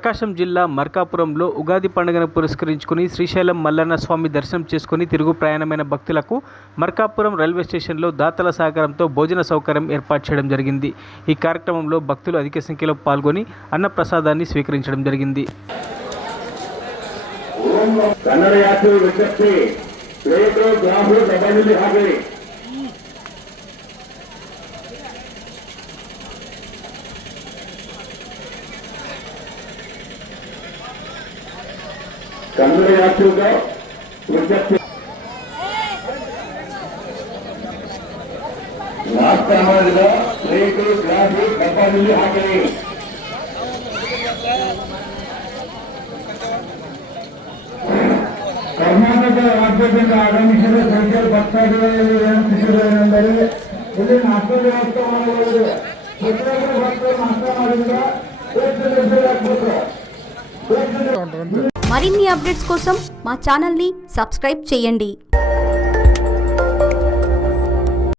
ప్రకాశం జిల్లా మార్కాపురంలో ఉగాది పండుగను పురస్కరించుకుని శ్రీశైలం మల్లన్న స్వామి దర్శనం చేసుకుని తిరుగు ప్రయాణమైన భక్తులకు మార్కాపురం రైల్వే స్టేషన్లో దాతల సహకారంతో భోజన సౌకర్యం ఏర్పాటు చేయడం జరిగింది. ఈ కార్యక్రమంలో భక్తులు అధిక సంఖ్యలో పాల్గొని అన్న ప్రసాదాన్ని స్వీకరించడం జరిగింది. కన్నడ యాత్రిగా విజ్ఞప్తి నాస్తా ప్లేటు గ్లాసు డబ్బాలు ಹಾಕಿ ಕರ್ನಾಟಕ ರಾಜ್ಯದಿಂದ ಆಗಮಿಸಿದ ಸಂಖ್ಯೆ ಭಕ್ತಾದಿಗಳು ಏನೆಂದರೆ ಇಲ್ಲಿ ನಾಷ್ಟಾ ವ್ಯವಸ್ಥೆ ಮಾಡಬಹುದು. ಪ್ರತಿಯೊಬ್ಬರು ಭಕ್ತರು ನಾಷ್ಟಾ ಮಾಡಿದ మరిన్ని అప్డేట్స్ కోసం మా ఛానల్ని సబ్స్క్రైబ్ చేయండి.